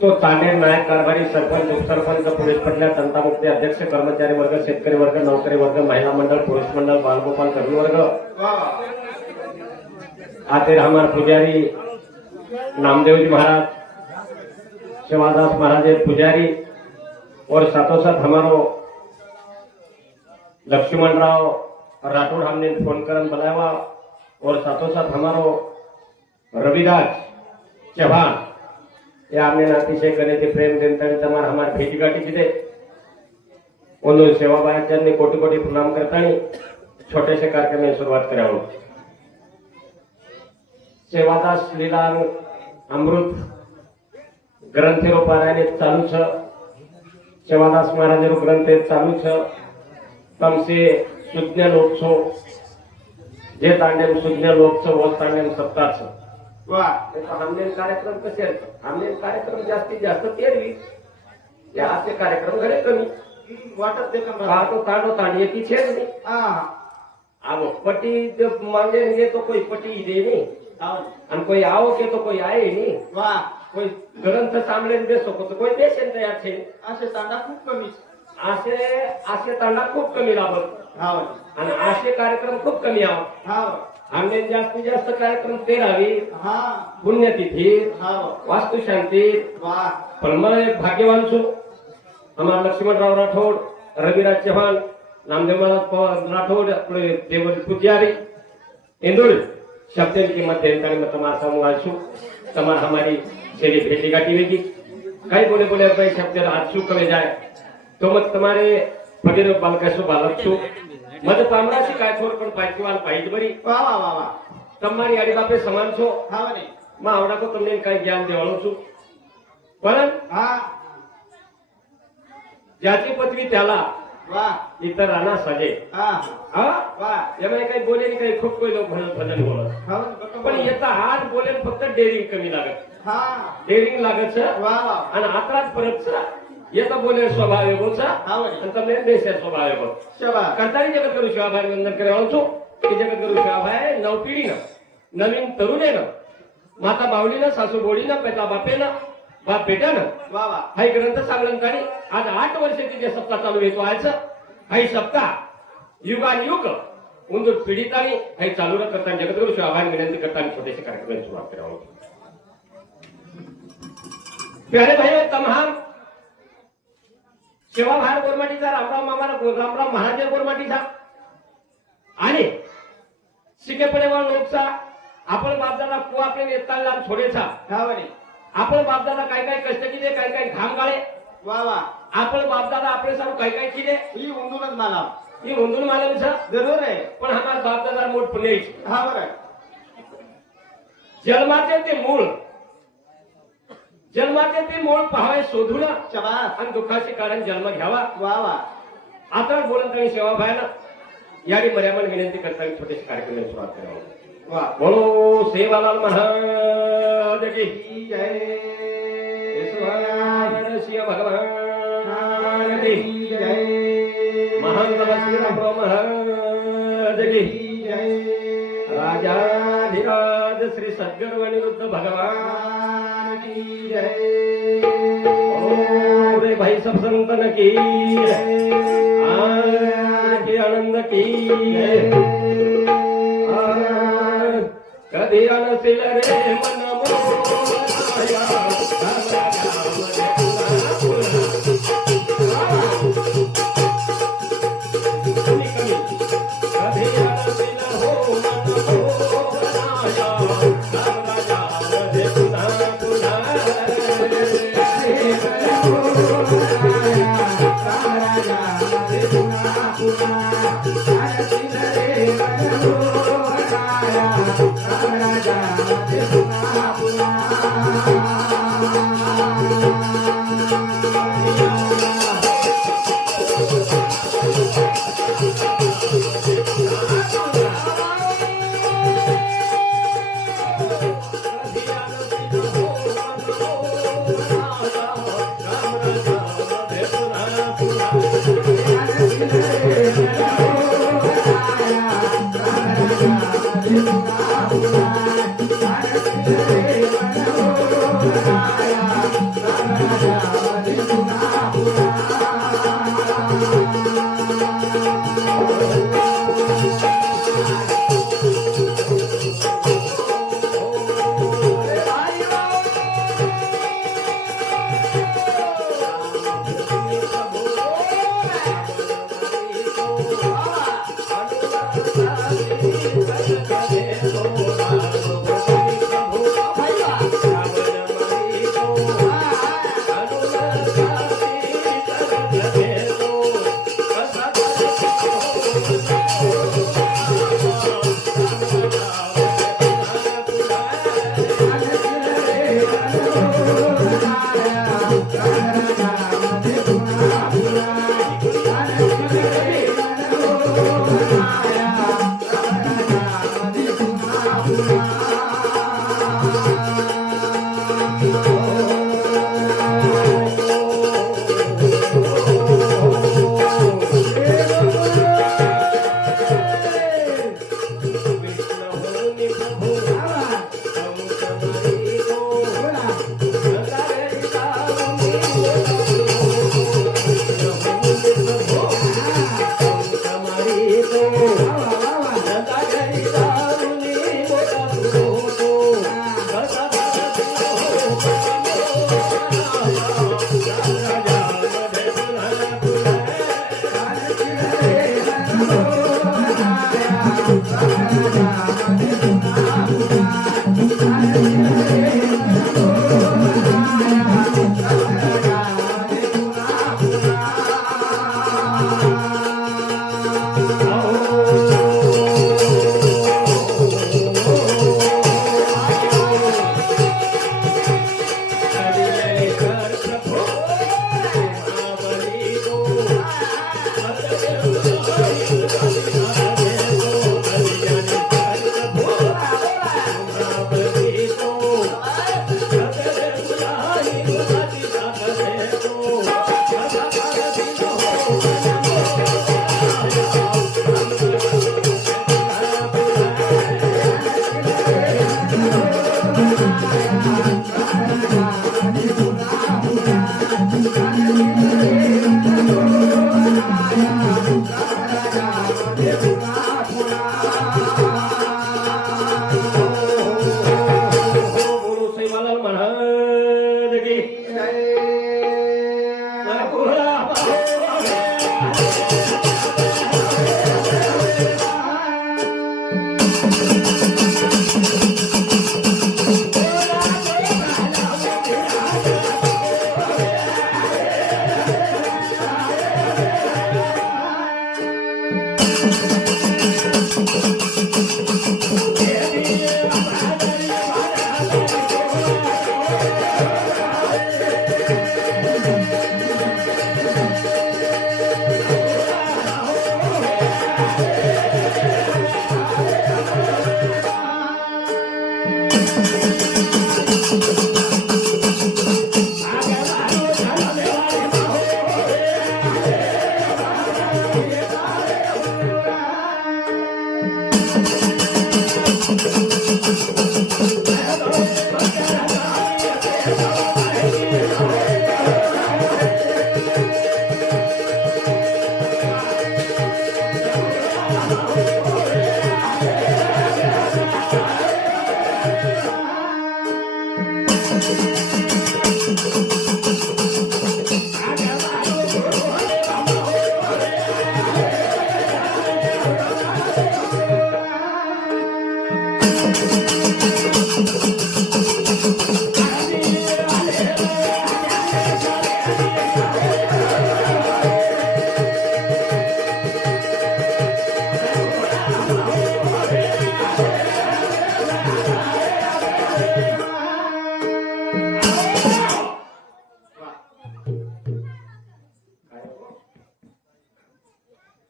तो तांडेल नायक कारभारी सरपंच उपसरपंच पोलीस पटल्या तंटामुक्ती अध्यक्ष कर्मचारी वर्ग शेतकरी वर्ग नोकरी वर्ग महिला मंडळ पुरुष मंडळ बालगोपाल कर्मी वर्ग आते हमार पुजारी नामदेवजी महाराज शिवादास महाराज पुजारी और साथों साथ हमारो लक्ष्मण राव राठौड़ हमने फोन कर बुलावा और साथों साथ हमारो रविदास चौहान या हमने अतिशय गणित प्रेम जनता हमारे हमारे भेटी गाठी की उन सेवाबाई कोटि कोटि प्रणाम करता छोटे से कार्यक्रम में शुरुआत करा सेवादास लीला अमृत ग्रंथेरो पारायण चालू छ सेवादास महाराज ग्रंथ चालू छ तम से सुज्ञ लोकसो जे तांडेम सुज्ञ लोकसो वो तांडेम सप्ताह छ हमने कार्यक्रम कसे हमने कार्यक्रम जास्तीत जास्त तेरवी या असे कार्यक्रम घरे कमी वाटत ते काढो काढो ताणी की छे नहीं आवो पटी जब मांगे ये तो कोई पटी दे नहीं और कोई आओ के तो कोई आए नहीं वाह कोई ग्रंथ सामने बेसो को तो कोई बेसेन तयार छे असे तांडा खूप कमी असे तांडा खूप कमी लागत आणि असे कार्यक्रम खूप कमी आव हमने जास्तीत जास्त कार्यक्रम 13वी पुण्यतिथि वास्तुशांति पण मैं भाग्यवान छू हमारा लक्ष्मणराव राठौड़ रविराज चौहान नामदेव महाराज राठौड़ देव पुजारी इंदुर शब्द की मध्य में तुम्हारा समूह छू तुम्हारा हमारी शैली भेटी गाटी वेगी कई बोले बोले भाई शब्द आज छू कवे जाए तो मत तुम्हारे पटेल बालकाशो बालक छू मध पामराशी काय छोर पण पायचीवाल पाहिजे बरी वा वा वा वा તમારી આડી બાપે સમાન છો હા ને માં આવડા કો તમને કઈ જ્ઞાન દેવાળો છું પણ હા જાતિ પત્ની त्याला वा इतरांना सजे हा हा वा यामध्ये काही बोले नाही काही खूप काही लोक भजन बोलत पण याचा हात बोले फक्त डेअरिंग कमी लागत हा डेअरिंग लागत वा वा आणि आत्रात परत ये तो बोले स्वभाव है बोचा आणि તમને દેશે સ્વભાવ है બોલ સ્વભાવ કરતાની જગત કરું શિવાભાઈ વંદન કરે આવું છું કે જગત કરું શિવાભાઈ નવ પીઢીના નવીન તરુણેના માતા બાવળીના સાસુ બોડીના પેતા બાપેના बाप बेटा वा वा हाई ग्रंथ सांगलंकानी आज 8 वर्षाची जे सप्ताह चालू आहे तो आज हाई सप्ताह युगानुयुग उंदूर पीडितानी हाई चालू करता जगद्गुरु शिवाभाई विनंती करता छोटेसे कार्यक्रम सुरुवात करावं प्यारे भाई तमाम शिवाभाई गोरमाटीचा रामराव मामाला रामराव महाराज गोरमाटीचा आणि शिकेपडेवाळ लोकचा आपण बापदादा कुवापे येताना छोडेचा गावाने आपण बापदादा काय काय कष्ट केले काय काय घाम गाळे वा वा आपण बापदादा आपले सारू काय काय केले ही उंदूनच माला ही उंदून मालांचा जरूर आहे पण हमारा बापदादा मोठ पुणे हा बरं जन्माचे ते मूळ पाहावे शोधून शबास आणि दुःखाचे कारण जन्म घ्यावा वा वा आता बोलत आणि सेवाभाईना याडी मर्यादा विनंती करताना छोटेसे कार्यक्रम सुरुवात करावा वाह बोलो सेवालाल महाराज की जय शिव भगवान की जय महान श्री राम महाराज की जय राजाधिराज श्री सद्गुरु अनिरुद्ध भगवान की जय रे भाई सब संतन की जय आनंद की जय कधी अनसिल रे मन मोया Thank you.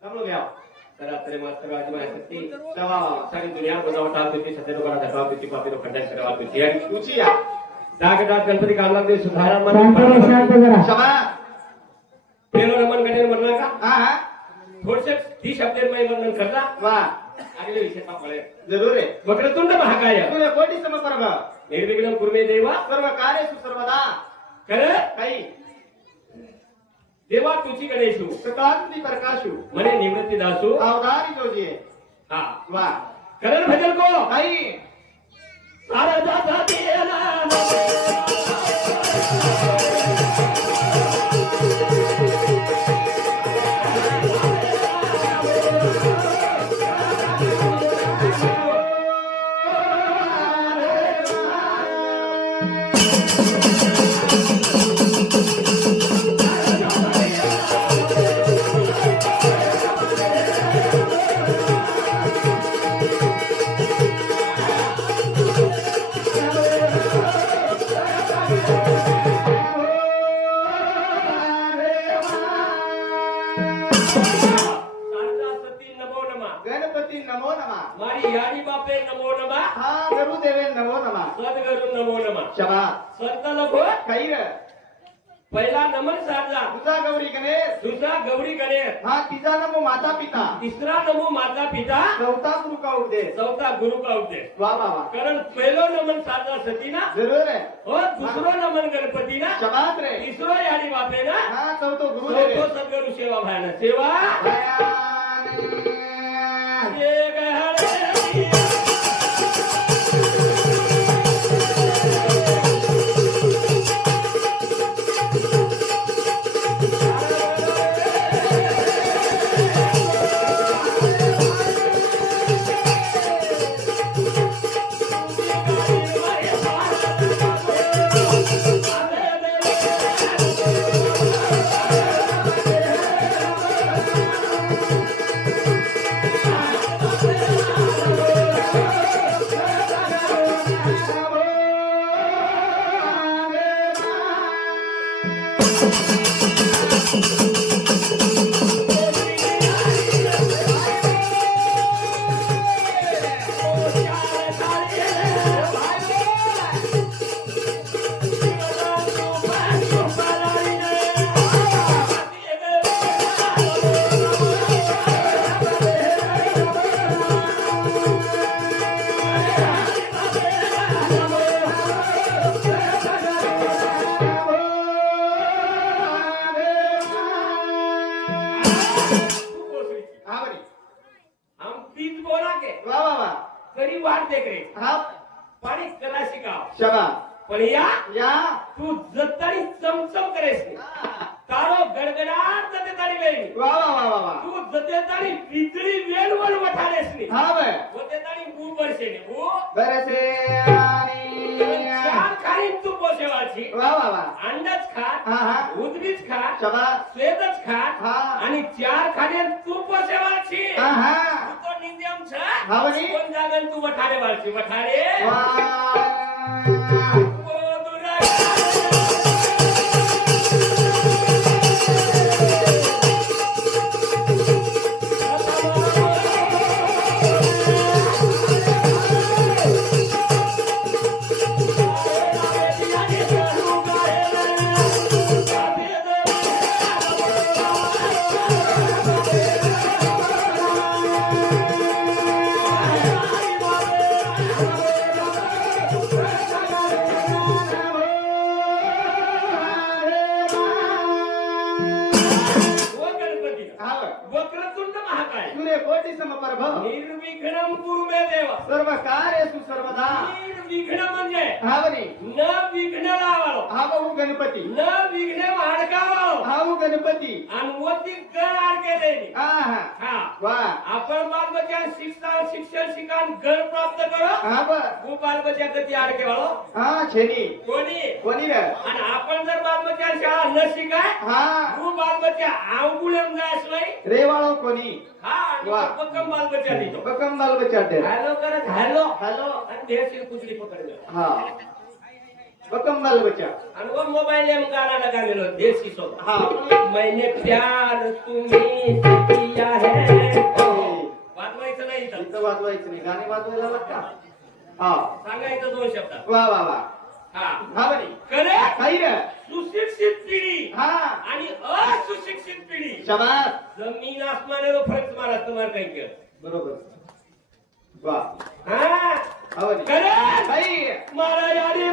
जमलो घ्या तर रात्री मास्तर आज माहिती तेव्हा सारी दुनिया बजावट होती सध्या लोकांना धकाव होती पापी लोकांना करवात होती आणि तुझी या जागदात गणपती काम लागते सुधारा मन क्षमा पेलो नमन गणेर म्हणला का हा हा थोडसे 30 शब्दात मी वर्णन करला वा आगले विषय पापळे जरूर आहे वक्रतुंड महाकाय तुझे कोटी समपर्व निर्विघ्न कुर्मे देवा सर्व कार्येषु सर्वदा कर काही देवा तुझी गणेशू सकाळी प्रकाशु मने निवृत्ती दासू अवधारी जोजी हा वा करण भजन को काही सारा दादा देला गणपती नमो नमा मारी याडी बापे नमो नमा हा गुरुदेवे नमो नमा सद्गुरु नमो नमा क्षमा संत लखो काही रे पहिला नमन साधला तुझा गौरी गणेश दुसरा गौरी गणेश हा तिचा नमो माता पिता तिसरा नमो माता पिता चौथा गुरु का उपदेश चौथा गुरु का उपदेश वा वा वा कारण पहिलो नमन साधला सतीना जरूर आहे हो दुसरो नमन गणपतीना क्षमात रे तिसरो याडी बापेना हा चौथो गुरुदेव चौथो सद्गुरु सेवा भायना सेवा एक हरे क्षमा पण या तू जत्तारी चमचम करेस तारो गडगडाट जते तारी वेळी वा वा वा वा वा तू जते तारी बिजली वेलवर वठारेस नी हा बे वते तारी ऊबरशे नी ऊ बरसे चार खारी तू पोसेवाची वा वा वा अंडच खा हा हा उदबीच खा क्षमा स्वेदच खा हा आणि चार खाणे तू पोसेवाची हा हा तू तो निंद्यम छ हा बनी कोण जागन तू वठारे वाची वठारे वा निर्विघ्नं कुरु मे देव सर्व कार्येषु सर्वदा विघ्न म्हणजे हा बरी न विघ्न लावाळो हा भाऊ गणपती न विघ्न हाडकावाळो हा भाऊ गणपती आणि वरती गण आडके देणे हा हा हा वा आपण बालबच्चा शिक्षण शिकान गण प्राप्त करो हा बर तू बालबच्चा कधी आडके वाळो हा छेनी कोणी कोणी रे आणि आपण जर बालबच्चा शाळा न शिकाय हा तू बालबच्चा आवगुळेम जायस नाही रेवाळो कोणी हा आणि वा. पक्कम बालबच्चा देतो बकम बाल बचाटे हॅलो करत हॅलो हॅलो आणि देशी कुचडी पकडलं हा बकम बाल बचा आणि वो मोबाईल में गाना लगा मेलो देसी सॉन्ग हा मैंने प्यार तुम्हें किया है वाजवायचं नाही इथं इथं वाजवायचं नाही गाणे वाजवायला लागता हा सांगायचं दोन शब्दात वा वा वा हा हा बरी करे काही रे सुशिक्षित पिढी हा आणि असुशिक्षित पिढी शाबास जमीन आसमानेरो फरक तुम्हाला तुम्हाला काही केलं बरोबर वा हा हा बरी करे काही मारा यारी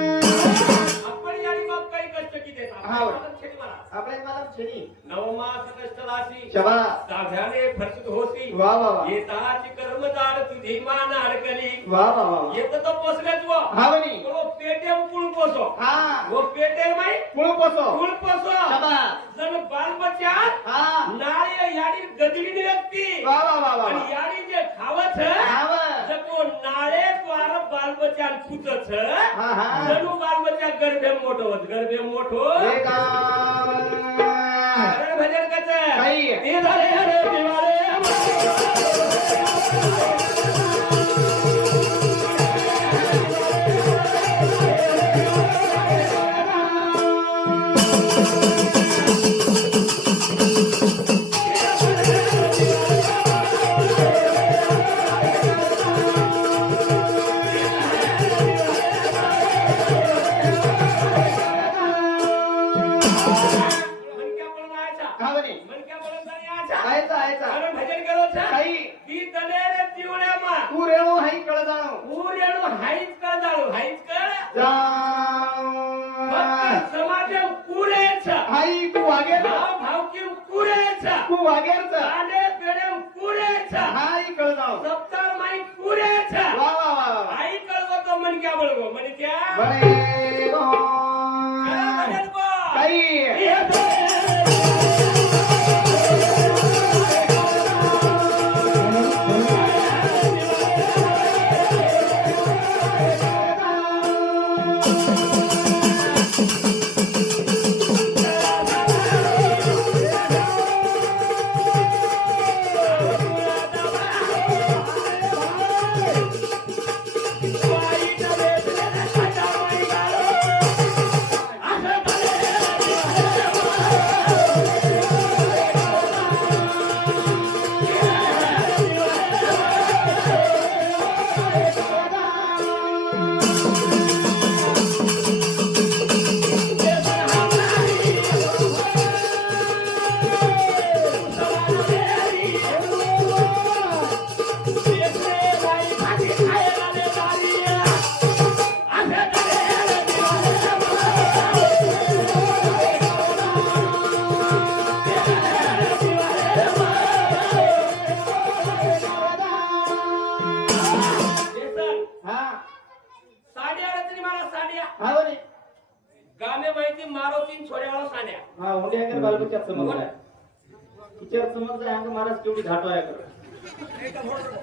आपण यारी बाप काही कष्ट की देतात हा. मला आपल्या मला छेनी नवमास कष्टलासी शाबास साध्याने फरसत होती वा वा वा येताची कर्मदार तुझी मान अडकली वा वा वा येत तर पोसलेच वो हा बरी तो पेटे पुळ पोसो हा वो पेटे माई पुळ पोसो पुळ पोसो शाबास जण बालबच्चा हा नाळे याडी गदडी व्यक्ती वा वा वा वा आणि याडी जे खावत हाव जको नाळे द्वार बालबच्चा पुचच हा हा जणू बालबच्चा गर्भे मोठो होत गर्भे मोठो एक भजन कच काही ते झाले हरे दिवाळे हा बरी आयचा आयचा भजन करो काही ती दलेर जीवण्यामा तू रेणू हाई कळ जाणो ऊरेणू हाईच का जाळू हाईच कर फक्त समाज कुरेच हाई तू वागेर भाव भावकी कुरेच तू वागेरच आले पेडे कुरेच हाई कळ जाणो सप्तार माई कुरेच वा वा वा वा आई कळवो तो मनक्या बळगो मनक्या बळे गो भजन बो काही हा साड्या अडचणी मला साड्या हा बरी गामे माहिती मारो तीन छोड्यावाळो साड्या हा उद्या कर बालबच्चा समोर आहे टीचर समोर जाय अंग महाराज केवढी घाटो आहे कर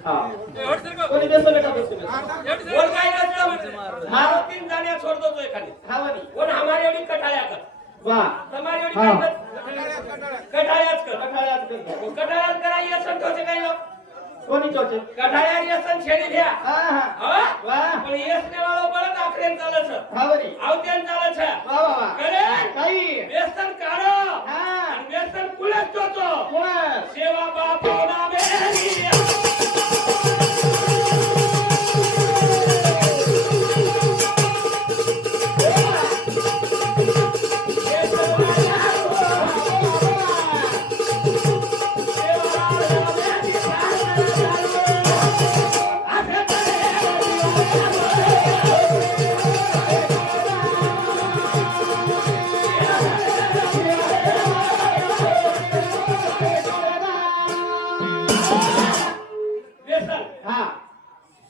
हा कोणी देतो बेटा देतो बोल काय नसतं मारो तीन जाण्या छोडतो तो एखादी हा बरी कोण हमारी एवढी कटाळ्या कर वा तुम्हारी एवढी हा. काय कर कटाळ्याच कर कठाळ्यात करतो कटाळ्यात करा येसन ठेवते काही लोक कोणी चोचे कटाळ्या येसन छेडी घ्या हा हा हा वा पण येसने वाळो बळत आखरेन चालच हा बरी आवतेन चालच वा वा वा करे काही व्यसन काढो हा आणि व्यसन कुलच होतो कोण सेवा बापू नामे व्यसन हा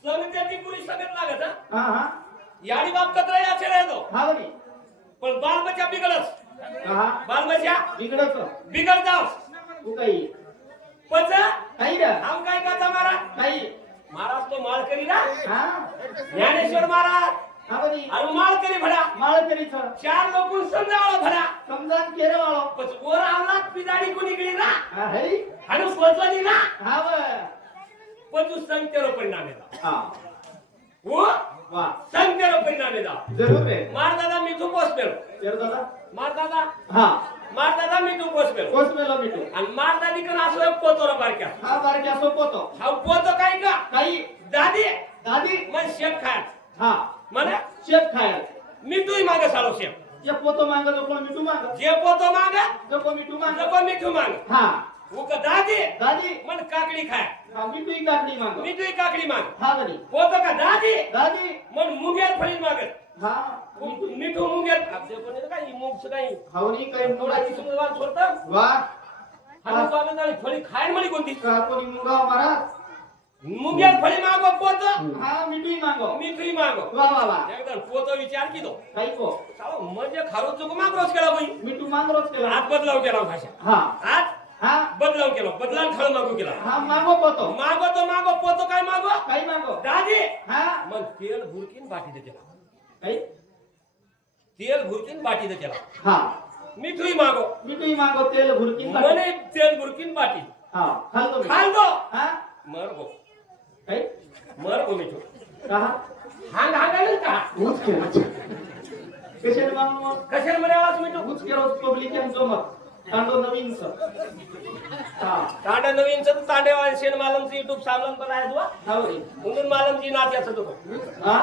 समित्याची पुरी सगळ्यात लागत हा हा याडी बाप कत्र याचे राहतो हा बघी पण बालबच्चा बिघडस हा बालबच्चा इकडच बिघड जास तू काही पच काही रे हम काय का मारा काही महाराज तो माळ करी ना हा ज्ञानेश्वर महाराज हा बघी आणि माळ करी भडा माळ करीच चार लोक समजावं भडा समजा केरे वाळो पच वर आमलात पिदाडी कोणी गेली ना हा हई आणि पोचली ना हा व पचू संख्येवर परिणाम येतात हा हो वा संख्येवर परिणाम येतात जरूर रे मार दादा मी तू पोचपेलो तेर दादा मार दादा मी तू पोचपेलो कोस मेलो मिटू आणि मार दादी कन असं पोतो बारक्या हा बारक्या सोपतो हा पोतो काय का काही दादी दादी मन शेप खाय हा म्हणे शेप खायला मी तूही मागे सालो शेप जे पोतो मांग जो कोण मिठू मांग जे पोतो मागे जो कोण मिठू मांग नको मिठू मागे हा उक दादी दादी मन काकडी खाय हा मिठू काकडी मांग मी तुही काकडी मागे हा बरी पोतो का दादी दादी मन मुंगेर फळी मागत हा मिठू मुंगेर आपले कोणी काही मुंग काही हावनी काही नोडाची सुंदरवान सोडतं वा आणि स्वागत आणि फळी खाय म्हणे कोणती का कोणी मुंगा महाराज मुंगेर फळी मागो पोत हा मिठू मांगो मी तुही मागो वा वा वा एकदम पोतो विचार की तो काही को सालो म्हणजे खारो चुक मागरोच केला बाई मिठू मांग रोज केला आज बदलाव केला भाषा हा आज हा बदलाव केला बदलान खळ मागू केला हा मागो पोतो मागो तो मागो पोतो काय मागो काही मागो दादी हा मग तेल भुरकीन बाटी दे केला काही तेल भुरकीन बाटी दे केला हा मिठूही मागो मिठू मागो तेल भुरकी मने तेल भुरकीन बाटी हा खालतो मी. खाल दो हा मर गो काही मर गो मिठू कहा हांग हांगाल का ऊच केला कशाने मागू कशाला म्हणे आवाज मिठू ऊच केला पब्लिक यांचं मत तांडो नवीन सर हा तांडे नवीन सत तांडे शेन मालमची युट्यूब सामलन बनाय दुआ हा बरी म्हणून मालमची नात्याचं तो हा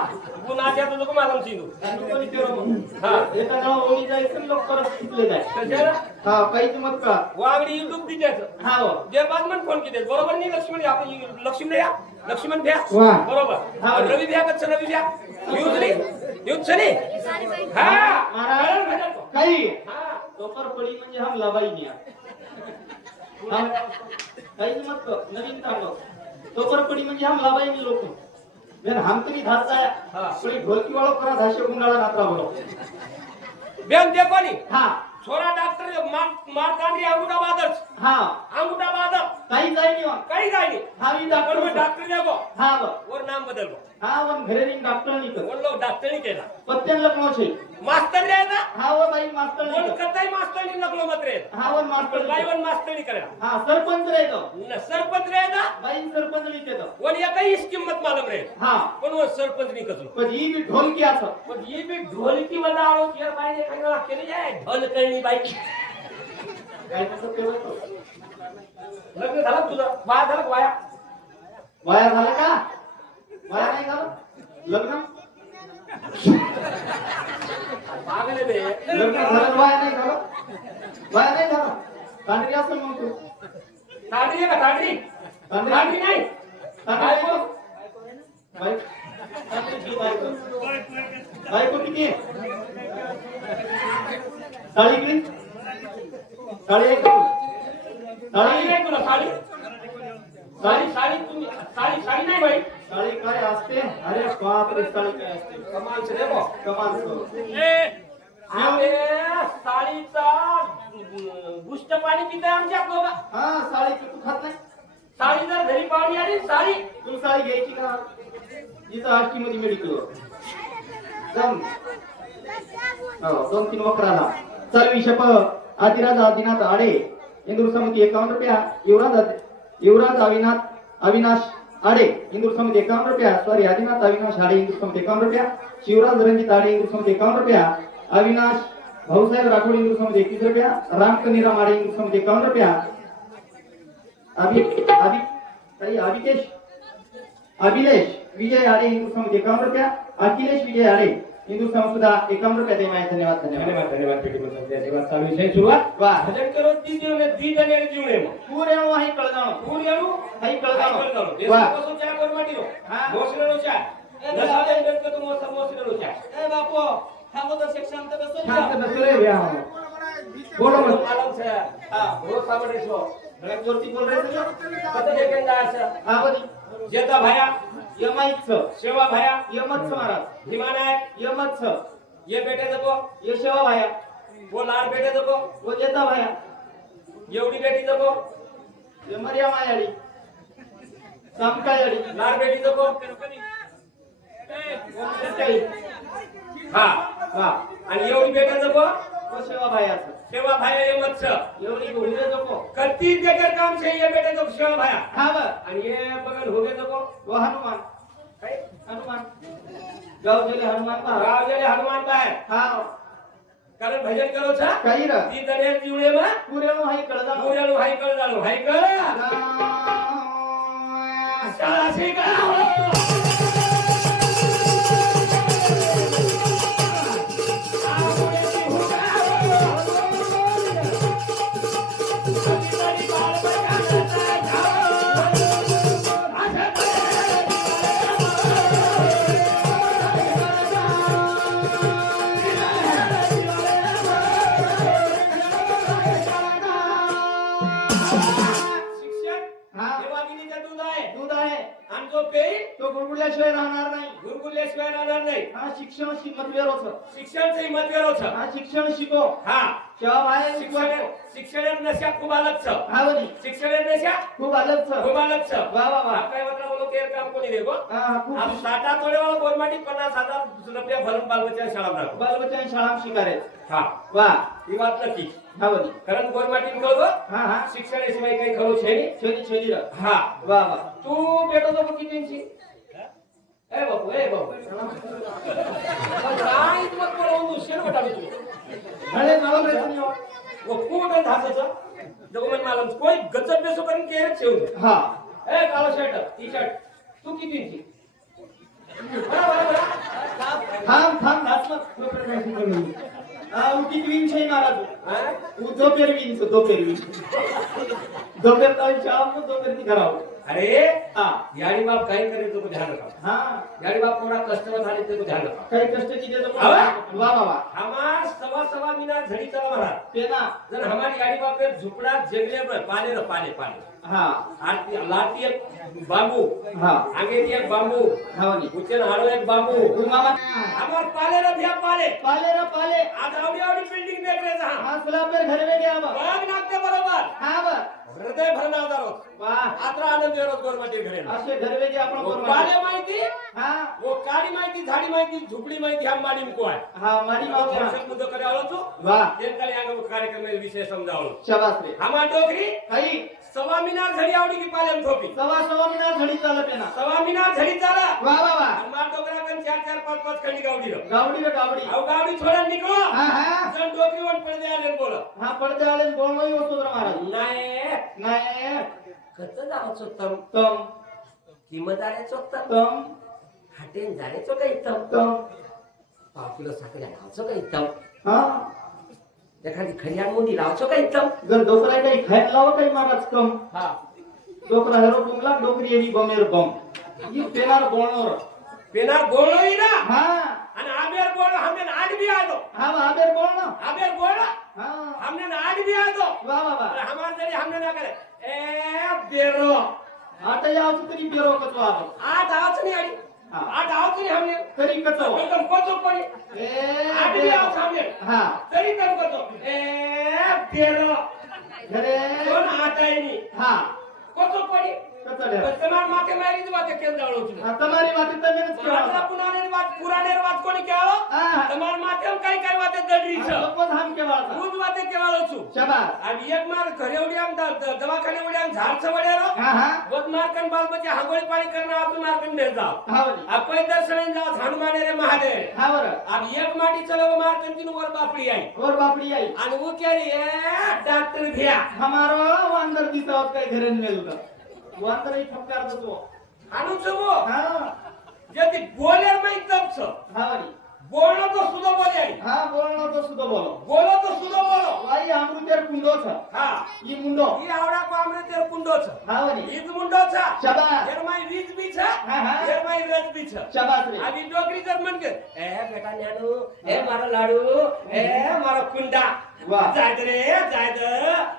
तू नात्याचं तो मालमची तू तांडो कोणी केलं मग हा एका गावा ओळी जायचं लोक परत शिकले जाय कशाला हा काहीच मत का वागडी युट्यूब दित्याचं हा हो जे बागमन फोन केले बरोबर नाही लक्ष्मण आपण लक्ष्मण या लक्ष्मण भ्या वा. बरोबर हा. रवी भ्या कच्छ रवी भ्या युद्धनी हा महाराज हा काही हा टोपर पडी म्हणजे हम लावाई न्या काहीच मत का नवीन तांडो टोपर पडी म्हणजे हम लावाई नी लोक बेन हम तरी धारताय हा. पडी ढोलकी वाळो करा धाशे गुंडाळा नात्रा बोलो बेन दे कोणी हा छोरा डॉक्टर मार कांडी अंगुठा बादच हा अंगुठा बादच काही जाय नी काही काय नाही हा मी पण डॉक्टर डॉक्टर देखो हा ब वर नाम बदललो हा वन घरे नी डॉक्टर नी कर वर लोक डॉक्टरनी केला पत्त्यान लपणोचे मास्तर रे ना हा व बाई मास्टर नी कोण कर कताई मास्तरनी नकलो मत रे हा वन मास्टर पण बाई वन मास्तरनी करा हा सरपंच रे तो सरपंच रे ना बाई सरपंच नी केतो वन एकही किंमत मालम रे हा पण वो सरपंच नहीं कसलो पण ही बी ढोलकी असं पण ये भी ढोलकी वाला आलो यार बाई ने खाना केली जाय ढोल करणी बाई काय कसं केलं लग्न झालं तुझं वाया झालं वाया वाया झालं का वाया नाही झालं लग्न पागल बे लग्न झालं वाया नाही झालं वाया नाही झालं तांडरी असं म्हणतो ताडी आहे का ताडी ताडी नाही बायको बायको किती आहे साडी किती साडी आहे का साडी साडी नाही तुला साडी साडी साडी तुम्ही साडी साडी नाही बाई साडी काय असते अरे बाप रे साडी काय असते कमाल से देखो कमाल आम्ही साडीचा गुष्ट पाणी पितोय आमच्या लोक हा साडी तू खात नाही साडी जर घरी पाहुणी आली साडी तू साडी घ्यायची का जिथं आष्टी मध्ये मेडिकल जम हो 2-3 वक्राला चालवी शप आदिराज आदिनाथ आडे इंदूर समिती 51 रुपया युवराज अविनाश आडे इंदूर समिती 51 रुपया सॉरी आदिनाथ अविनाश आडे इंदूर समिती 51 रुपया शिवराज रंजित आडे इंदूर समिती 51 रुपया अविनाश भाऊसाहेब राठोड इंदूर समिती 21 रुपया, रामकनिरा माडे इंदूर समिती 51 रुपया, अभिलेश विजय आडे इंदूर समिती 51 रुपया, अखिलेश विजय आडे इंदूर समिती सुद्धा 51 रुपया दे माय धन्यवाद धन्यवाद धन्यवाद धन्यवाद पेटीमध्ये धन्यवाद चालू विषय सुरुवात वाह भजन करो ती जीवने दी दनेर जीवने पूरे वही कळगाव पूर येणू हई कळगाव देश वाह पासून चार कोरमाटी रो हा. मोसलेलो चार नसाले बेत तो मोसलेलो चार ए बापू थांबो तर शिक्षण तर बसून शांत बसू रे व्या बोलो मत मालम से हा रोज साबडे सो जोरती बोल रहे थे कत देखेंदा असं हा बरी जेता भाया यमाईच सेवा भाया यमच महाराज हिमानायक यमच ये बेटे जपो ये सेवा भाया वो लाड बेटे जपो वो जेता भाया एवढी बेटी जपो ये मरिया मायाडी समकायडी लाड बेटी जपो काही हा हा आणि एवढी बेटे जपो वो सेवा भायाचं सेवा भाया ये मत्स एवढी होऊदे नको कत्ती देकर काम से ये बेटे जप सेवा भाया हा बर आणि ये बगल होगे जपो वो हनुमान काय हनुमान गाव गेले हनुमान पहा गाव गेले हनुमान बाहेर हा कारण भजन करो छा काही र ती दनेर जीवणे मा पुरे हाय कळदा पुरेलो हाय कळ जालो हाय कळ शाळा शिका शिक्षण हा हे वाघिणीचं दूध आहे दूध आहे आणि जो पेई तो गुरगुरल्याशिवाय राहणार नाही गुरगुरल्याशिवाय राहणार नाही हा शिक्षण शिकमतवेर होत शिक्षणचं महत्व होतं हा शिक्षण शिको हा तेव्हा भाय शिक्षण शिक्षण नशा खूप आलच हा बरी शिक्षण नशा खूप आलंच खूप आलच वा वा वा काय म्हटलं बोलो केअर काम कोणी देगो हा खूप अब 60 तोडेवाला गवर्नमेंट 50,000 रुपया भरून बालबच्चा शाळा राखो बालबच्चांनी शाळा शिकारे हा वा ही बात नक्की हा बरी कारण गवर्नमेंट कळगो हा हा शिक्षणाशिवाय काही खरो छे नाही. छेदी छेदी र हा वा वा तू बेटो तो किती इंची ए बाबू काय तू मत बोलवून शेण वटालो तू अरे नाव रे वो खूप धासाचा डॉक्युमेंट मालम कोई गजब बेसो करून केअर ठेवून हा ए काला शर्ट टी शर्ट तू किती इंची बरा थांब नाचलं हा उठीत विन छै महाराज उ दोपेर विन दोपेर ताई शाम को दोपेर ती घराव अरे हा याडी बाप काही करे तो ध्यान रखा हा याडी बाप थोडा कस्टमर झाले ते ध्यान रखा काही कष्ट तिथे तो हा? वा वा वा हमार सवा मीना झडी चला महाराज पेना जर हमारी याडी बाप पे झुपड़ा जगले पर पाले र पाले हा आरती लाती एक बांबू हा आगे एक बांबू हावनी उचन हारो एक बांबू मामा हमार पाले र ध्या पाले पाले आज आवडी बिल्डिंग देख रहे जहां हा स्लॅपर घर में गया बा बाग नागते बरोबर हा बा हृदय भरणार आहोत वाह आत्रा आनंद येरोत गोरमाटी घरे असे घर में जे आपण वो करू पाले माहिती हा वो काडी माहिती झाडी माहिती झुपडी माहिती हम माडी को आहे हा मारी मामा दर्शक मुद्दो करे आलो तू वाह तेंकाले आगे कार्यक्रम में विषय समजावलो शाबास रे हमार डोगरी काही सवा मीना झडी आवडी की पाले थोपी सवा मिना झडी चाल पेना सवा मीना झडी चाला वाह वाह वाह हमार डोगरा कन 4 5 खंडी गावडी रो गावडी रे गावडी अब गावडी छोड़ा निकलो हा हा जन डोगरी वन पड़ दे आले बोलो हा पडदे आले बोलणं होतो रे महाराज नाही नाही कत जावचो तम तम किमदाऱ्याचो तम तम हाटेन जाण्याचो काही तम तम पाव किलो साखर लावचो काही तम हा एखादी खरिया मोदी लावचो काही तम जर डोकरा काही खायला लावा काही महाराज कम हा डोकरा हेरो बुमला डोकरी एडी बमेर बम ही पेनार बोलणं पेना गोळोई ना हा आणि आबेर गोळ हमने आड भी आदो हा आबेर बोलणं आबेर गोळ हा हमने आड भी आदो वाह वाह वाह हमार जरी हमने ना करे ए बेरो आता याव तरी बेरो कचो आप आठ आवच नाही आडी हा. आठ आवच नाही हमने तरी कचो एकदम कोचो पडी ए आठ भी आवच हमने हा तरी कम कोचो ए बेरो घरे कोण आटायनी हा कोचो पडी कचडे લે તમાર માથે મારી જ વાતે કેમ જાણો છું આ તમારી વાત તમે જ મારા કહેવા પુરાને વાત કોની કહેવાલો હા. તમાર માથે કઈ વાતે દડરી છે લોકો ધામ કેવા હું જ વાતે કહેવાલો છું શાબાશ આ એક માર ઘરે ઉડી આમ દવાખાને ઉડી આમ ઝાડ છે વડેરો હા હા વધ માર કન બાલ બચ્ચે હાગોળી પાણી કરને આપું માર કન બેસ જાવ હા વળી આ કોઈ દર્શન જાવ હનુમાને રે મહાદેવ હા વર આ એક માટી ચલો માર કંટીનું ઓર બાપડી આઈ ઓર બાપડી आई અને હું કેરી એ ડોક્ટર ભિયા हमारो वांदर की साथ काही घर मेलता वांदर ही ठपकार देतो આનું છે वो हा જેથી બોલેર માં તપ છે हा वरी બોલો તો સુધો બોલાય हा बोलणं तो सुद्धा बोलो બોલો તો સુધો બોલો वाई अमृतेर कुंडो छ હા ई मुंडो ઈ આવડા કોમરે તેર કુંડો છે हा वरी ઈદ મુંડો છે शाबाश એરમાય વીજ બી છે હા, હા. એરમાય રસ બી છે शाबाश रे આવી ડોકરી જર મન કે એ બેટા ન્યાનું એ મારો લાડુ એ મારો કુંડા વાહ. જાયદ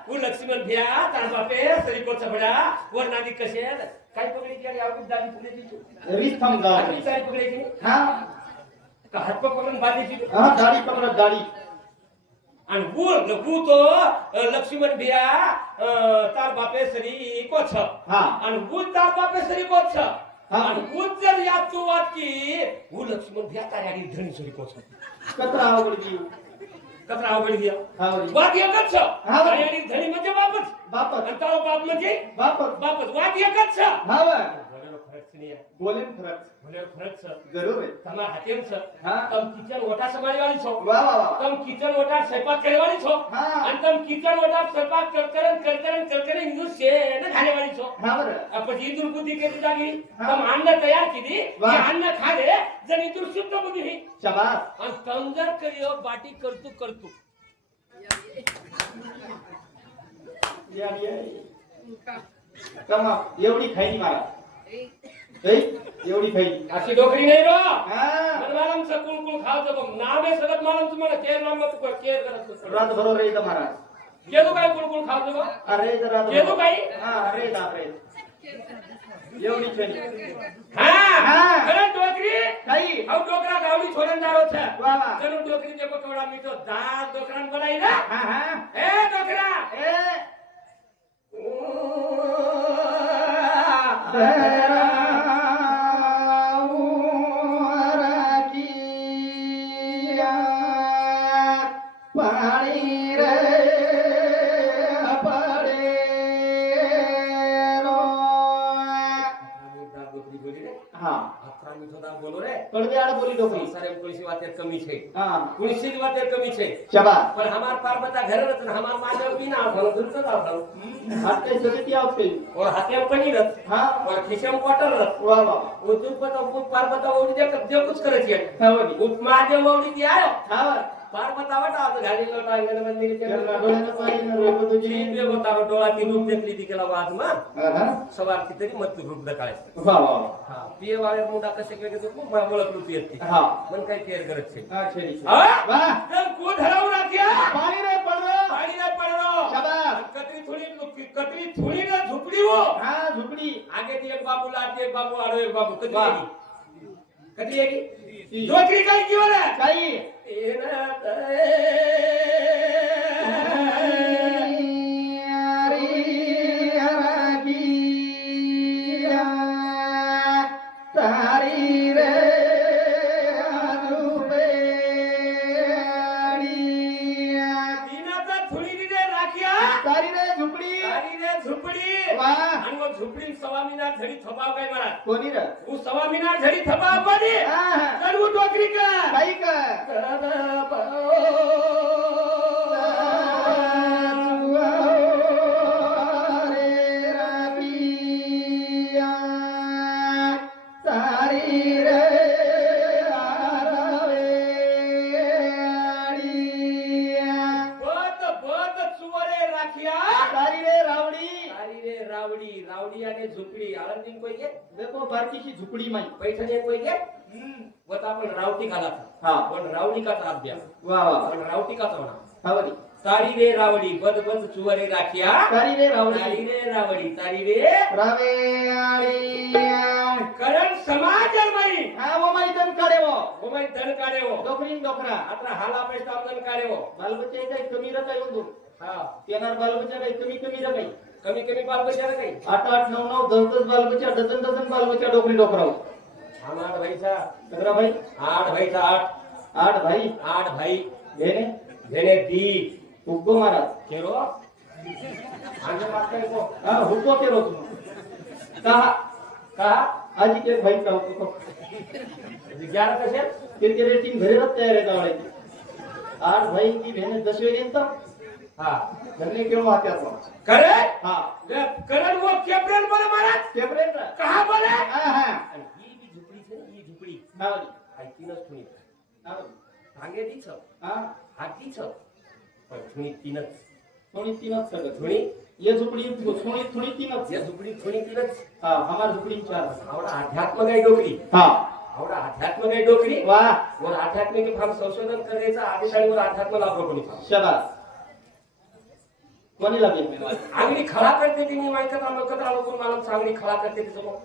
હું લક્ષ્મણ ભ્યા તાર બાપે સરીકો છબડા વર નાદી કશેલ કાઈ પકડી ગયા આવું દાદી પકડી દીધું रीत थम जा આટલી સારી પકડી ગઈ हा તો હાથ પગ પકડીને બાંધી દીધું हा गाडी पकड गाडी અને હું તો લક્ષ્મણ ભ્યા તાર બાપે સરીકો છ હા. અને હું તાર બાપે સરીકો છ હા. અને હું જર યાદ તું વાત કી હું લક્ષ્મણ ભ્યા તારી આડી ધણી સરીકો છ कचरा आवड दी કતરા આવડી ગયા हा वरी વાત એક જ છે હા. તારી આડી ધણી મજે બાપ જ बापत અને તારો બાપ મજે बापत બાપ જ વાત એક જ છે हा वर ભલેરો ફરક છે નહીં बोले खरंच ભલેરો ફરક છે जरूर आहे તમારા હાથેમ છે હા. તમે કિચન ઓટા સંભાળી વાળી છો वा वा वा તમે કિચન ઓટા સ્વયંપાક કરી વાળી છો હા. અને તમે કિચન ઓટા સ્વયંપાક કરકરન હિન્દુ છે ને ખાને વાળી છો हा वर આ પછી ઈદુલ બુદ્ધિ કેતી જાગી હા. તમે અન્ન તૈયાર કીધી વાહ. કે અન્ન ખાધે જન ઈદુલ શુદ્ધ બુદ્ધિ शाबाश અને તંજર કર્યો બાટી કરતું या या कमा एवढी खाई मारा ei एवढी खाई अशी डोकरी नाही रो हा मन मालम से कुल खाव तो नामे सगत मालम तुम्हाला केर नाम मत को केर करत रात बरोबर आहे इथं महाराज केदू काय कुल खाव तो अरे जरा केदू काय हा अरे बापरे एवढी खाई हा हा. अरे डोकरी खाई अब डोकरा गावडी छोडन जारो छे वा वा चलो डोकरी देखो केवढा मीठो दाल डोकरान बनाई ना हा हा ए डोकरा ए पाणी रे पडे दाल डोकरी बोली रे हा આખા મીઠો દાલ બોલો રે પડદે આડ બોલી ડોકરી સંસારે કોઈસી વાતે કમી છે હા કોઈસી વાતે કમી છે शाबाश પણ हमार पार्वता घर रत हमार मानव बिना भलो दुर्त दाव हात काही सगळी आवते और हाथे पनी रत हा और खिशम क्वार्टर रत वा वा वो दुपत पार्वता ओडी दे कुछ करे छे हा वडी उपमादेव ओडी ती आयो हा पार्वता वटा घाली लोटा अंगण मंदिर के डोळ्यानं पाहिलं रोग तुझी जीव होता डोळा ती रूप देखली ती केला वाज मा हा हा सवार की तरी मत रूप दकाळे वा वा हा पिये वाळे मुंडा कसे केले तो खूप बोलत रूप येते हा मन काय केअर करत छे हा छेडी हा वा जर को धराव राख्या पाणी रे पडलो पाणी नाही पडलो शाबाश कतरी थोडी ना झुपडी हो हा झुपडी आगे ती एक बाबू लाट एक बाबू आडो एक बाबू कधी वाह. येगी कधी येगी ती. डोकरी काय की बोला काही तारी रे तीनाचा थोडी दिले राखिया तारी रे झुपडी तारी रे झुपडी वा आणि मग झुपडी सवा मिनार झडी थपाव काय मला कोणी रे तू सवा मिनार झडी थपाव कोणी हा तर वो डोकरी का काही का बत बत चुवरे राखिया तारी रे रावडी तारी रे रावडी रावडी आणि झुपडी आळंदीन कोई के देखो बारकीची झुपडी माई पैठणी कोई के वत आपण रावटी काला हा पण रावडी का अभ्यास वा वा पण रावटी का म्हणा हवरी तारी रे रावडी बद बद चुवरे राखिया तारी रे रावडी तारी रे रावडी तारी रे रावेडी करण समाज बाई हा वो माई तन काढे वो ओ बाई धन काढे हो डोकरीन डोकरा आता हाला पैसा धन काढे हो बालबच्चे काही कमी रकाई होतो हा येणार बालबच्चा काही कमी कमी रकाई कमी कमी बालबच्चा काही 8 8 9 9 10 10 बालबच्चा डझन डझन बालबच्चा डोकरी डोकराव आठ भाईचा सगळा भाई 8 भाईचा 8 भाई 8 भाई घेणे घेणे दी हुक्को महाराज केरो आगे बात करे को हाँ हुक्को के रोज कहा आजी के भाई का हुक्को 11 कसे क्रिकेट रेटिंग घरी रखते हैं रेता वाले 8 भाई की बहने 10 वेगे तब हा घरने क्यों आते आप करे हाँ करण वो कैप्टन बोले महाराज कैप्टन कहा बोले हाँ हाँ आणि ही बी झुपडी छे ही झुपडी हाँ आई तीनच ठुणी हाँ भांगे दीच हाँ हातीच पण ठुणी तीनच थोड़ी तीनच सगळं ठुणी ये झुपड़ी थोड़ी थोड़ी तीनच या झुपडी ठुणी तीनच हाँ हमार झुपड़ी 4 आवडा अध्यात्म काय डोकरी हाँ आवडा अध्यात्म काय डोकरी वाह वर आध्यात्मिक फार संशोधन करायचं आदेश आणि वर अध्यात्म लाभलो कोणी फार शाबाश कोणी लागेल मी आंगडी खळा करते ती मी माहिती एकत्र आलो कोण मला सांगडी खळा करते तिचं मग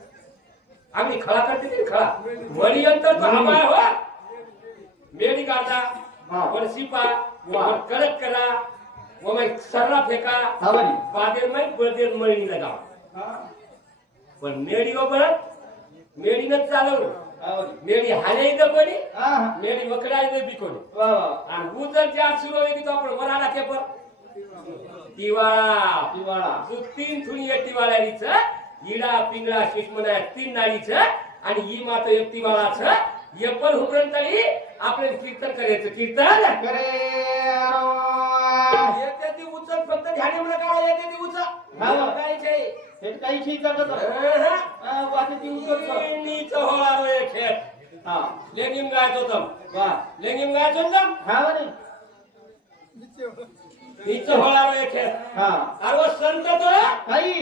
आंगडी खळा करते ती खळा वली अंतर तो हमाय हो मेडी काढा हाँ वर सिपा वर कडक करा वो मैं सर्रा फेका हाँ बनी बादेर में बदेर मळणी लगाव हाँ पण मेडी बरत मेडीनच चालवलं हाँ बनी मेडी हाले इथं कोणी हाँ हाँ मेडी वकडा इथं बिकोणी वाह वाह आणि उजर ज्या सुरू होई की तो आपण वराडा केपर तिवाळा दिवाळा तू 3 थुणी एक तिवाळ्यानीच इडा पिंगळा शिशमना 3 नाडीच आणि ही मात एक तिवाळाच हे पण हुकरण तरी आपले कीर्तन करायचं कीर्तन करे येते ती उचल फक्त ध्यानी मला काढा येते ती उचल हा. काढायचे हे काही शी जात वाटे ती उचल नीच होणार एक खेळ हाँ लेंगिम गायचो तम वाह लेंगिम गायचो तम हाँ बनी नीच होणार एक खेळ हाँ अरे वो संत तो आई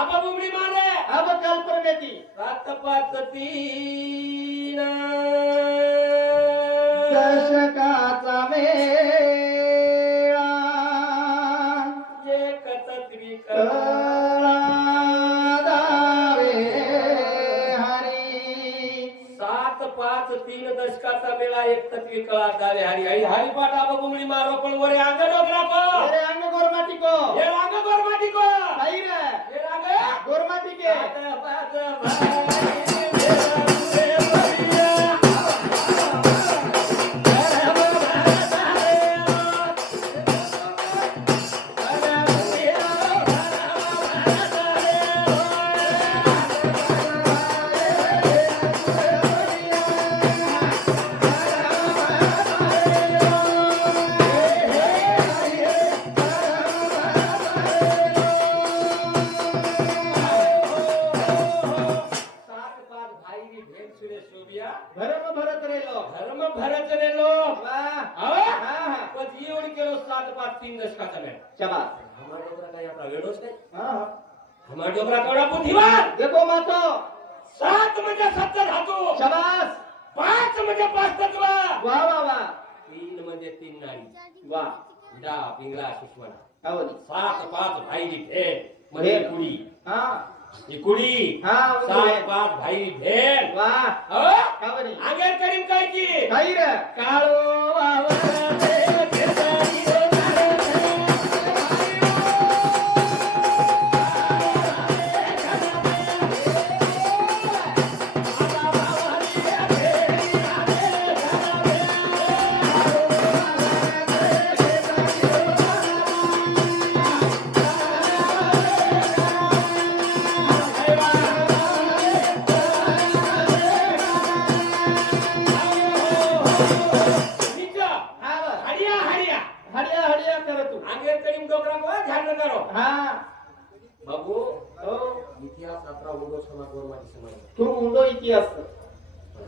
आबा बुमडी मारे अब कल्पना ती सात पाच तीन दशकाचा मेळा एक तत्वी कळा दावे हरी 7 5 3 दशकाचा मेळा एक तत्वी कळा दावे हरी हरी हरिपाठ आबा बुमडी मारो पण वरे अंग डोकरा को अरे अंग गोरमाटी को हे अंग गोरमाटी को आई रे हे अंग गोरमाटी के सात पाच भाई धर्म भरत रेलो धर्म भरत रेलो वाह अहो हाँ पण एवढी केलो 7 5 3 दशकाचा मेळा शाबाश हमारा डोकरा काय आपला वेळोच नाही हाँ हमारा डोकरा केवढा बुद्धिमान देखो मातो 7 म्हणजे 70 धातू शाबाश 5 म्हणजे 5 तत्व वाह वाह वाह 3 म्हणजे 3 नाडी वाह इडा पिंगळा सुषमना आवली 7 5 भाईली भेट म्हणजे भेट. कुडी हाँ ही कुडी हाँ 7 5 भाई भेट वाह अहो आवली आगे करीम काय की काही रे काळो वावरते केसारी रे हरिया हरिया हडिया हडिया कर तू आगे करीम डोकरा को ध्यान न करो हाँ बाबू ओ इतिहास आपला उडो समाज वर माझी समाज तू उंडो इतिहास पण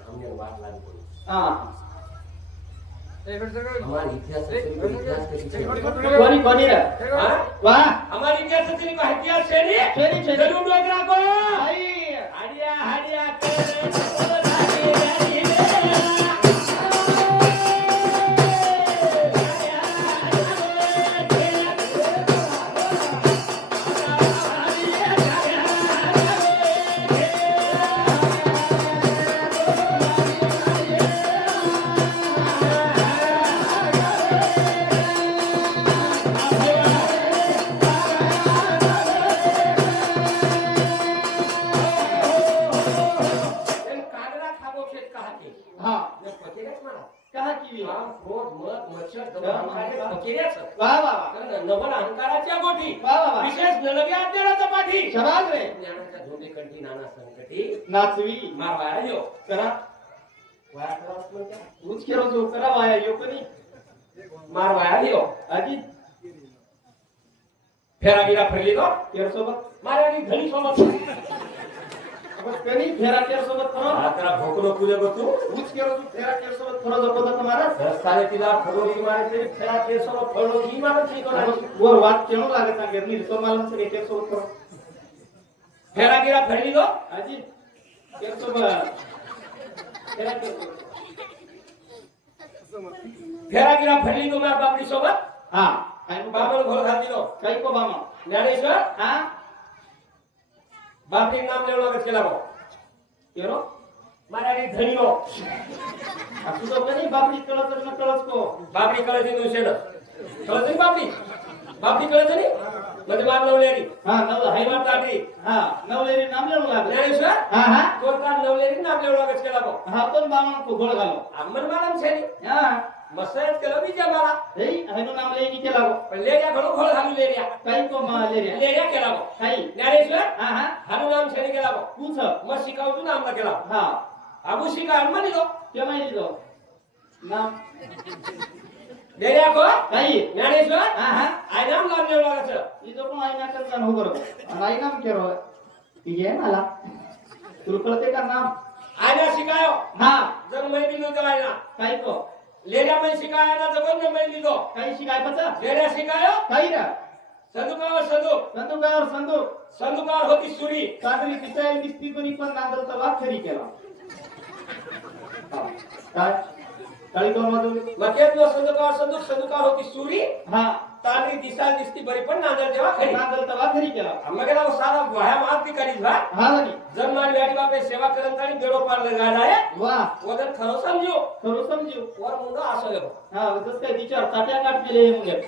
हमने बात लागी पड़ी हाँ हमारा इतिहास से कोई इतिहास के पीछे कोणी कोणी रे हां वाह हमारा इतिहास से को इतिहास से नहीं छेनी छेनी जरूर डोकरा को आई हरिया हरिया करे हा पकेऱ्याच म्हणा का की काम, क्रोध, मद, मत्सर, दम, अहंकार हे पकेऱ्याच. वा वा वा नवल अहंकाराच्या गोठी वा वा वा विशेष नलगे अज्ञानाचा पाठी शबाज रे ज्ञानाच्या झोंबे कंठी नाना संकटी नाचवी मार वाया येऊ करा वाया करावंच म्हणत्या. उच केरो जो करा वाया यो कोणी मार वाया येऊ आधी फेरा गिरा फिरली तो केर सोबत मारे आणि घरी सोबत अब कनी फेरा केर सोबत करो त्याला भोकलो पुरे बसू उच केरो जो फेरा केर सोबत करो जपो तर तुम्हाला रस्ताने तिला फरोगी मारे ते फेरा ते सोबत फरोगी मारे ठीक होणार वर वाद केनो लागत ना गेरनी तो मालूम से केर सोबत करो फेरा गिरा फिरली तो आजी केर सोबत फेरा केर सोबत फेरा गिरा फिरली तो मार बापडी सोबत हा काय बाबल घोळ घाल दिलो काही को बामा ज्ञानेश्वर हा बापडी नाम लेवला का केला भाऊ केरो माराडी धनीलो असू तो कनी बापडी कळत न कळत को बापडी कळते दोषेन कळते बापडी बापडी कळते नाही म्हणजे मार नवलेरी हा नव हाय मार ताडी हा नवलेरी नाम लेवू लागले ज्ञानेश्वर हा हा तो का नवलेरी नाम लेवला का केला भाऊ हा पण बामा को गोळ घालो अम्मन मालम छेनी हा मसयत केलं बीजा मारा हे हैनो नाम लेनी केला गो पण लेऱ्या घडो घोळ घालू लेऱ्या काही को मा लेरे लेऱ्या केला भाऊ काही ज्ञानेश्वर हा हा हानु नाम छेनी केला भाऊ पूछ मग शिकावतो नाम ना केला हा अबू शिका हनुमान दिलो के माहिती दो नाम लेऱ्या को काही ज्ञानेश्वर हा हा आय नाम नाम लेवला का इथं पण आईना करता हो करो आई नाम केरो ठीक आहे मला तुला कळते का नाम आयना शिकायो हा जग मै दिलो जगायना काही को लेऱ्या मै शिकाया ना जगन मै दिलो काही शिकाय पचा लेऱ्या शिकायो काही रा सदुकावर सदु संदूकावर संदू सदुकावर होती सुरी सादरी दिसायला दिसती कोणी पण नांदल तवा खरी केला हा. काय काळी कोण वाजवली मकेतलो सदुकावर सदुकावर होती सुरी हा तांदरी दिसाल दिसती बरी पण नांदल तेव्हा खरी नांदल तवा खरी केला आम्हा गेला सारा वाया मारती करी भा हा लगी जन मारी व्याडी बापे सेवा करन ताणी बेडो पार लगाय आहे वा वदन खरो समजो खरो समजू वर मुंडो आसो लेबो हा जस काय विचार ताट्या काट केले हे मुगे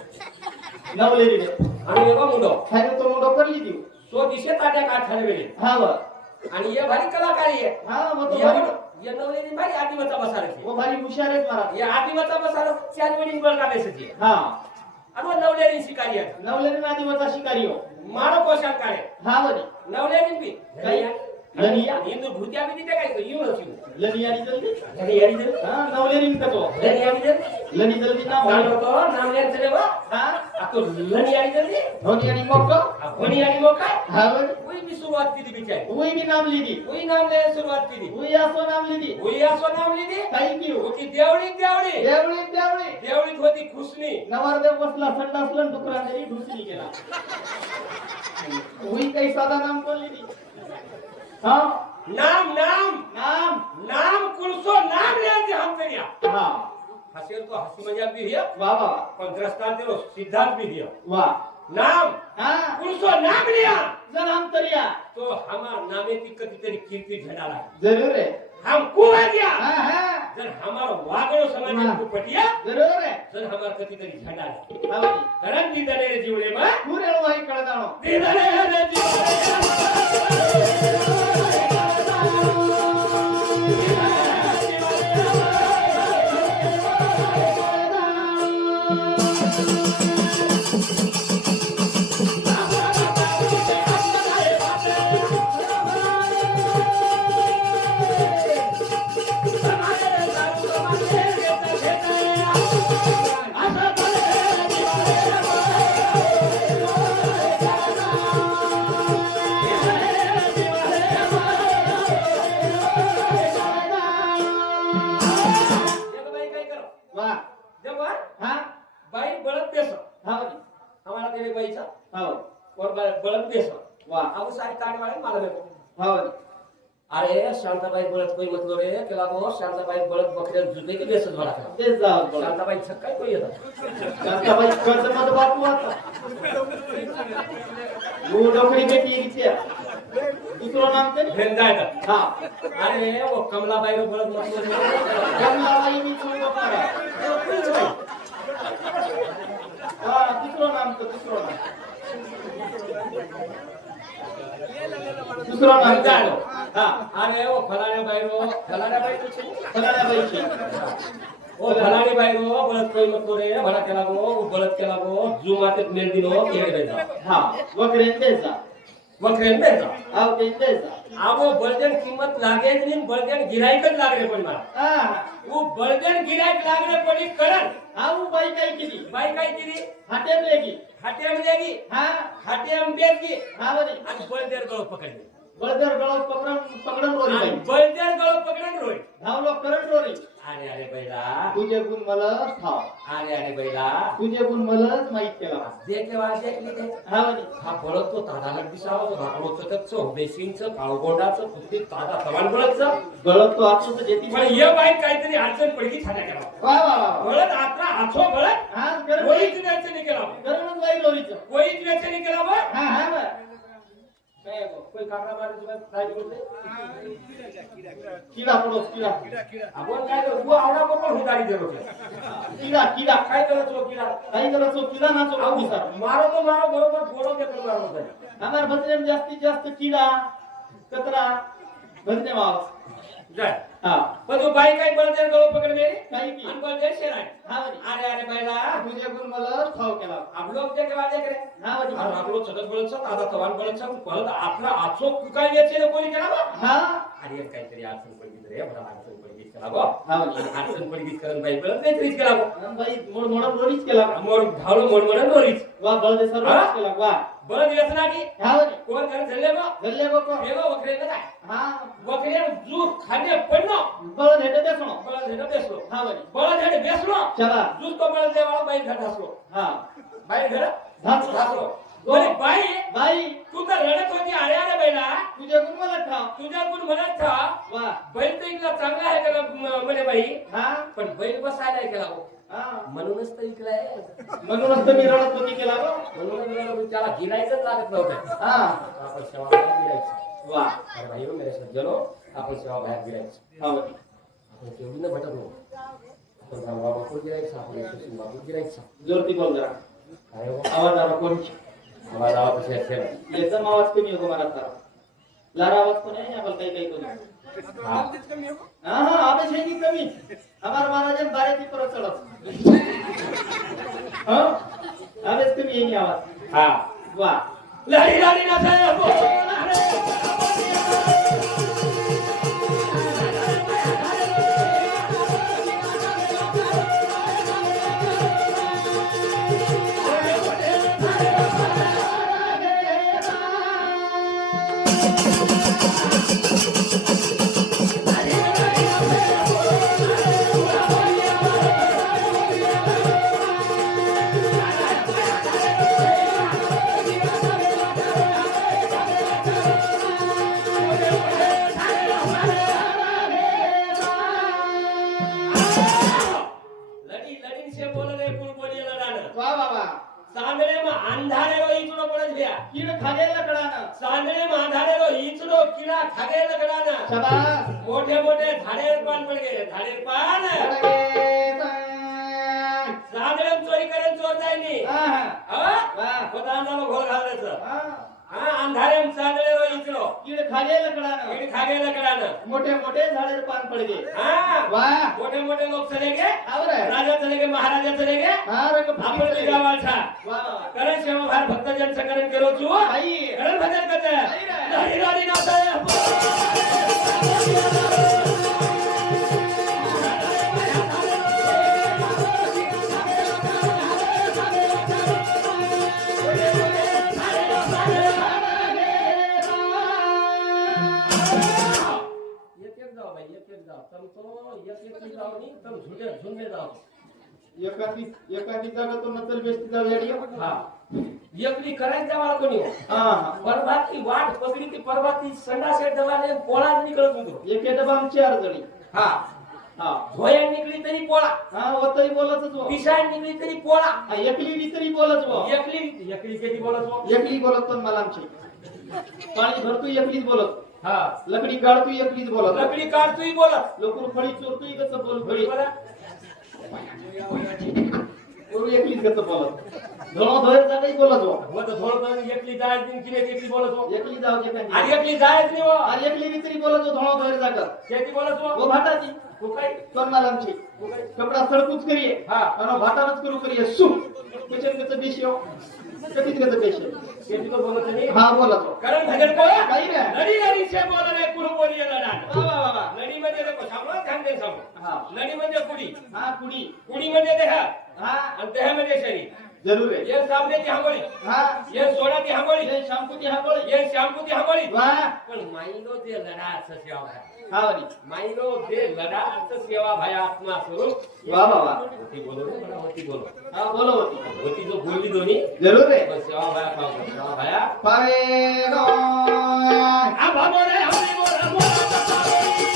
नवलेली रे आणि एबा मुंडो खायनो तो मुंडो करली दी सो दिशे ताट्या काठ खाले वेळे हा वा आणि ये भारी कलाकारी आहे हा वो तो ये भारी ये नवलेली भारी आदिवाचा बसार वो भारी हुशार है मारा ये आदिवाचा बसार चार वेळी बळ काढायची हा आणि वो नवलेली शिकारी आहे नवलेली आदिवाचा शिकारी हो मारो कोशाल काढे हा वरी नवलेली बी काही लनिया हिंदू भूत्या बी तिथे काय येऊ नसू लनिया नी जल्दी आणि यारी जर हा नवलेली कतो लनी यारी जर लनी जल्दी नाम सांगतो तो नाम लेन चले बा हा आता लनी यारी जल्दी धोनी आणि मोको कोणी यारी लोक काय हा वरी कोई भी सुरुवात की बिचारी वही भी नाम लीदी कोई नाम ले सुरुवात की वही आसो नाम लीदी कोई असो नाम लिदी थैंक यू होती देवळी देवळी देवळी देवळी देवळीत होती खुसनी नवरदेव बसला संडासला डुकरांनी ढुसली गेला वही काही साधा नाम कोण लीदी हा नाम नाम नाम नाम कुलसो नाम ले हम तेरिया हा हसेल तो हसी मजाक भी है वा वा पण दृष्टांत तेरो सिद्धांत भी है वा नाम हा कुलसो नाम लिया जर हम तरिया तो हमार नामे की कितीतरी कीर्ती झडाला जरूर है हम कुआ गया हा हा जर हमार वागणो समाज को पटिया जरूर है जर हमार कितीतरी झडाला हा कारण दीदने रे जीवले मा पुरे वही कळदाणो दीदने रे जीवले वा जब हा बाई बळत बेस हा हमारा तेरे बाईचा हो और बळत बेस वा अब सारी काट वाले माला में हो अरे शांताबाई बळत कोई मतलब रे केला को शांताबाई बळत बकऱ्या जुटे के बेस भरा तेच जाव बोला शांताबाई छक्काय कोई येतात आता बाई कर्ज मत बापू आता वो डोकरी बेटी किती दुसरं नाम ते भेन जायतात हा अरे वो कमलाबाई रो बळत मतलब कमलाबाई मी चुंगो करा हा दुसरं नाम तर दुसरं नाम दुसरा नाम काय हा अरे ओ फलाण्या बायरो फलाण्या बाई तुझी फलाण्याबाईची ओ फलाणी बायरो बळत कोई मत रे भला केला गो बळत केला गो जू माते मेल दिनो केले जा हा वगैरे तेच वखरेन बेजा आव तेच आवो बळदेन किंमत लागे नाही बळदेन गिराईकच लागले पण मला हा वो बळदेन गिराईक लागले पडी करण आव बाई काय केली बाई काय केली हाटेम लेगी हाट्याम देगी हा हाट्याम देगी हा बरे आणि बळदेर गळ पकडले बळदर गळ पकडून रोरी आणि बाई बळदेर गळ पकडून रोय धावलो करंट रोरी अरे अरे बैला तुझे गुण मला ठाव अरे अरे बैला तुझे गुण मलाच माहित केला देखे वाजे ते हा बरे हा बळत तो तादाला दिसावा तो भागवत तच बेसिंगचं काळगोंडाचं कुठे तादा समान बळतचं गळत तो आपण तर जेती पण ये बाई काहीतरी अडचण पडली छाट्या केला वा वा वा बळत आता आठो बळत हा करंट कोणीच वेचणी केला करणच बाई रोरीचं कोणीच वेचणी केला बा हा हा बा काय गो, कोई काकडा मारे तुला काय बोलते किडा पडो किडा आपण काय करू तू आवडा पण हुदारी देतो किडा किडा काय करत हो किला काही जरा तो किडा ना तो आऊ सर मारो तो मारो बरोबर बोलो देतो मारो तो आम्हाला भजने जास्तीत जास्त किडा कचरा भजने माव जाय हा पण तू बाई काय बळदेर गळो पकड मेरे काही की आणि बळदेर शेराय हा बरे अरे अरे बैला तुझे गुण मला ठाव केला आप लोग देखे वाले करे हा बरे और आप लोग सगळं बोलत सर आता तवान बोलत सर परत आपला आचो काय वेचेने कोणी केला बा हा अरे काहीतरी अडचण पडली रे मला अडचण पडली केला गो हा बरे अडचण पडली करून बाई बळत काहीतरीच केला गो बाई मोड मोड रोरीच केला मोड धावलो मोड मोड नोरीच वा बळदे सर्व हा? केला वा बळद व्यसना की हा बरे कोण कर झल्ले गो गल्ले गोको वेगो वखरे काय हा वखरे जू खाणे पडनो बळद हेटे बेसणो बळद हेड बेसलो हा बरे बळद हेड बेसलो चला जू तो बळद देवाला बाई घर घासलो हा बाई घर घास घासलो बोले बाई बाई तू तर रडत होती अरे अरे बैला तुझे गुण मला ठाव तुझ्या गुण म्हणत था वा बैल तर इकला चांगला आहे का म्हणे बाई हा पण बैल बसायला केला हो हा म्हणूनच तर इकलाय म्हणूनच तर मी रडत होती केला गो म्हणूनच त्याला गिरायचंच लागत नव्हतं हा आपण सेवा बाहेर गिरायचं वा अरे भाई मेरे सज्जनो आपण सेवा बाहेर गिरायचं हा बरे आपण केवढी न भटकलो आपण रामबा बापूर गिरायचं आपण यशस्वी बापूर गिरायचं जोरती बोल जरा काय हो आवाज आला कोण आम्हाला आवाज कशी असेल याचा आवाज कमी होतो मला आता लारा आवाज पण आहे आपण काही काही करू हा हा हा आवाज है कमी हमार महाराजन बारे ती परत चढत हा आवाज कमी आहे आवाज हा वा लाडी लाडी नाचाय लडी लडी से बोलले कोण बोली लडान वा वा वा सांदळे मा अंधारे रो इचलो पडत घ्या किड खागे लकडानं सांदळे मा अंधारे रो इचलो किडा खागे लकडान शाबास मोठे मोठे झाडे पान पडगे झाडे पान सांदळे चोरी करेन चोर जायनी हा हा वा पदांना घोळ घालायचं हा हा अंधारे सांदळे रो इचलो किड खागे लकडानं किड खागे लकडान मोठे मोठे झाडे पान पडगे हा वा मोठे मोठे लोक चले गे आवर राजा चले गे महाराजा चले गे हा रंग आपण गावाचा वा वा करण सेवा भार भक्त जनसकरण केलो छु आई करण भजन करते आई रे. हरी हरी नाथ एक एक जाओ भाई एक एक जाओ तुम तो एक एक जाओ नहीं तुम झुंडे जाओ एखादी जागा तो नचल बेस्ती जाऊ येडी हा एकली करायचं मला कोणी हो हा हा परभाती वाट पगडी की परभाती संडासे दवाने पोळा निकळत होतो एक डबा आमची अडचणी हा हा धोया निकली तरी पोळा हा वतई बोलतच वो पिसाळ निकली तरी पोळा हा, एकली तरी बोलत वो एकली कधी बोलत हो एकली बोलत पण मला आमची पाणी भरतो एकलीच बोलत हा लकडी काढतो एकलीच बोलत लकडी काढतोय बोलत लोकर फळी चोरतोय कसं बोल फळी बरोबर गुरु एकलीच गत बोलत धोळो धोयर जाते बोलत हो हो तर थोडं एकली जायच दिन किने एकली बोलत हो एकली जाऊ दे आणि काही एकली जायच नाही हो आणि एकली वितरी बोलत हो धोळो धोयर जागा शेती बोलत हो वो भाटाची तू काय करणारांची तू काय कपडा सडकूच करिये हा. आणि भाटावरच करू करिये सु त्याच्यात गत देशी हो कधीच गत देशी शेती तो बोलत नाही हा बोलत हो कारण भजन को काही नाही लढी लढी से बोल रे कुरु बोली लढा वा वा वा लढी मध्ये देखो सांगू थांबे सांगू हा लढी म्हणजे कुडी हा कुणी कुडी म्हणजे देह हा आणि देह म्हणजे शरीर जरूर आहे ये सामने ती हांगोळी हा ये सोडा ती हांगोळी ये शांपुती हा बोल ये शॅम्पू ती हांगोळी वा पण माईनो ते लढाचं सेवा भाया हा वाली माईनो ते लढाचं सेवा भाया आत्मा स्वरूप वा वा वा होती बोलो रे मला होती बोलो हा बोलो होती होती जो बोलली दोन्ही जरूर आहे पण सेवा भाया पाहू सेवा भाया पावे रो आ भागो रे हरी बोल बोल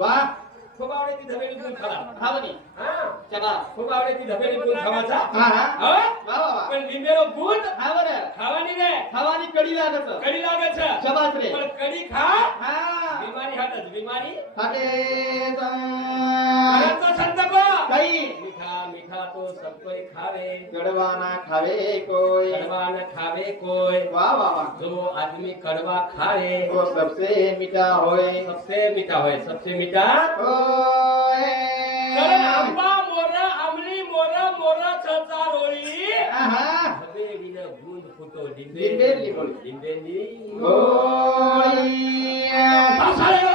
वा खूप आवडे ती धबेली गुण खाला हा वाली हा चला खूप आवडे ती धबेली गुण खावाचा हा हा हा वा वा वा पण लिंबेरो गुण हा बरं खावानी रे हवानी कडी लागत कडी लागत शबास रे पण कडी खा हा बिमारी हातच बिमारी खाते खाण्याचा संताप काही मीठा मीठा तो सब कोई खावे गडवाना खावे कोई कड़वा न खावे कोई वाह वाह वाह जो आदमी कड़वा खाए वो सबसे मीठा होए सबसे मीठा होय सबसे मीठा होए कारण आंबा मोर आमली मोर मोर छचा रोळी आहा हवेलीन गुंद फुटो लिंबेली बोल. लिंबेली होई पावसाळ्याला